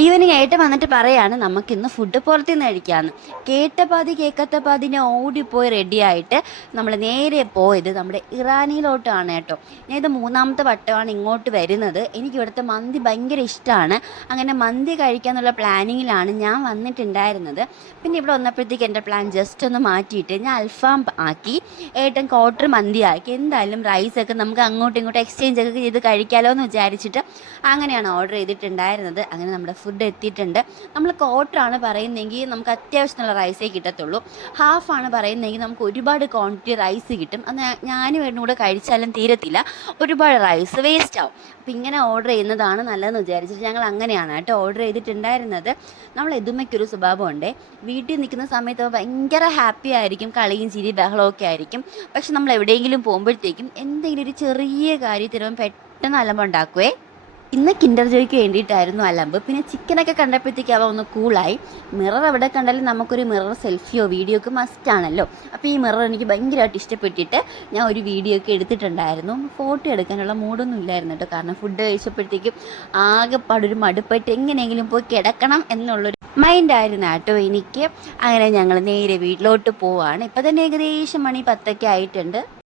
Evening ആയിട്ട് വന്നിട്ട് പറയാണ് നമുക്കിന്ന് ഫുഡ് പുറത്തുനിന്ന് കഴിക്കാമെന്ന്. കേട്ട പാതി കേൾക്കാത്ത പാതിനെ ഓടിപ്പോയി റെഡിയായിട്ട് നമ്മൾ നേരെ പോയത് നമ്മുടെ ഇറാനിയിലോട്ടാണ് കേട്ടോ. ഞാൻ ഇത് മൂന്നാമത്തെ വട്ടമാണ് ഇങ്ങോട്ട് വരുന്നത്. എനിക്ക് ഇവിടുത്തെ മന്തി ഭയങ്കര ഇഷ്ടമാണ്. അങ്ങനെ മന്തി കഴിക്കാന്നുള്ള പ്ലാനിങ്ങിലാണ് ഞാൻ വന്നിട്ടുണ്ടായിരുന്നത്. പിന്നെ ഇവിടെ വന്നപ്പോഴത്തേക്ക് എൻ്റെ പ്ലാൻ ജസ്റ്റ് ഒന്ന് മാറ്റിയിട്ട് ഞാൻ അൽഫാം ആക്കി, ഏട്ടൻ ക്വാർട്ടർ മന്തി ആക്കി. എന്തായാലും റൈസൊക്കെ നമുക്ക് അങ്ങോട്ടും ഇങ്ങോട്ടും എക്സ്ചേഞ്ച് ഒക്കെ ചെയ്ത് കഴിക്കാമല്ലോ എന്ന് വിചാരിച്ചിട്ട് അങ്ങനെയാണ് ഓർഡർ ചെയ്തിട്ടുണ്ടായിരുന്നത്. അങ്ങനെ നമ്മുടെ ഫുഡ് എത്തിയിട്ടുണ്ട്. നമ്മൾ ക്വാർട്ടറാണ് പറയുന്നതെങ്കിൽ നമുക്ക് അത്യാവശ്യമുള്ള റൈസേ കിട്ടത്തുള്ളൂ. ഹാഫാണ് പറയുന്നതെങ്കിൽ നമുക്ക് ഒരുപാട് ക്വാണ്ടിറ്റി റൈസ് കിട്ടും. അത് ഞാനും വേണ്ടും കൂടെ കഴിച്ചാലും തീരത്തില്ല, ഒരുപാട് റൈസ് വേസ്റ്റ് ആവും. അപ്പോൾ ഇങ്ങനെ ഓർഡർ ചെയ്യുന്നതാണ് നല്ലതെന്ന് വിചാരിച്ചിട്ട് ഞങ്ങൾ അങ്ങനെയാണ് കേട്ടോ ഓർഡർ ചെയ്തിട്ടുണ്ടായിരുന്നത്. നമ്മൾ എതുമയ്ക്കൊരു സ്വഭാവമുണ്ട്, വീട്ടിൽ നിൽക്കുന്ന സമയത്ത് ഭയങ്കര ഹാപ്പി ആയിരിക്കും, കളിയും ചിരി ബഹളമൊക്കെ ആയിരിക്കും. പക്ഷെ നമ്മൾ എവിടെയെങ്കിലും പോകുമ്പോഴത്തേക്കും എന്തെങ്കിലും ഒരു ചെറിയ കാര്യത്തിനും പെട്ടെന്ന് അലമ്പുണ്ടാക്കുവേ. ഇന്ന് കിൻഡർ ജോയ്ക്ക് വേണ്ടിയിട്ടായിരുന്നു അലമ്പ്. പിന്നെ ചിക്കനൊക്കെ കണ്ടപ്പോഴത്തേക്ക് അവ ഒന്ന് കൂളായി. മിറർ എവിടെ കണ്ടാലും നമുക്കൊരു മിറർ സെൽഫിയോ വീഡിയോ ഒക്കെ മസ്റ്റാണല്ലോ. അപ്പോൾ ഈ മിറർ എനിക്ക് ഭയങ്കരമായിട്ട് ഇഷ്ടപ്പെട്ടിട്ട് ഞാൻ ഒരു വീഡിയോ ഒക്കെ എടുത്തിട്ടുണ്ടായിരുന്നു. ഫോട്ടോ എടുക്കാനുള്ള മൂഡൊന്നും ഇല്ലായിരുന്നു കേട്ടോ, കാരണം ഫുഡ് കഴിച്ചപ്പോഴത്തേക്കും ആകെപ്പാടൊരു മടുപ്പായിട്ട് എങ്ങനെയെങ്കിലും പോയി കിടക്കണം എന്നുള്ളൊരു മൈൻഡായിരുന്നു കേട്ടോ എനിക്ക്. അങ്ങനെ ഞങ്ങൾ നേരെ വീട്ടിലോട്ട് പോവാണ്. ഇപ്പം തന്നെ ഏകദേശം മണി 10 ആയിട്ടുണ്ട്.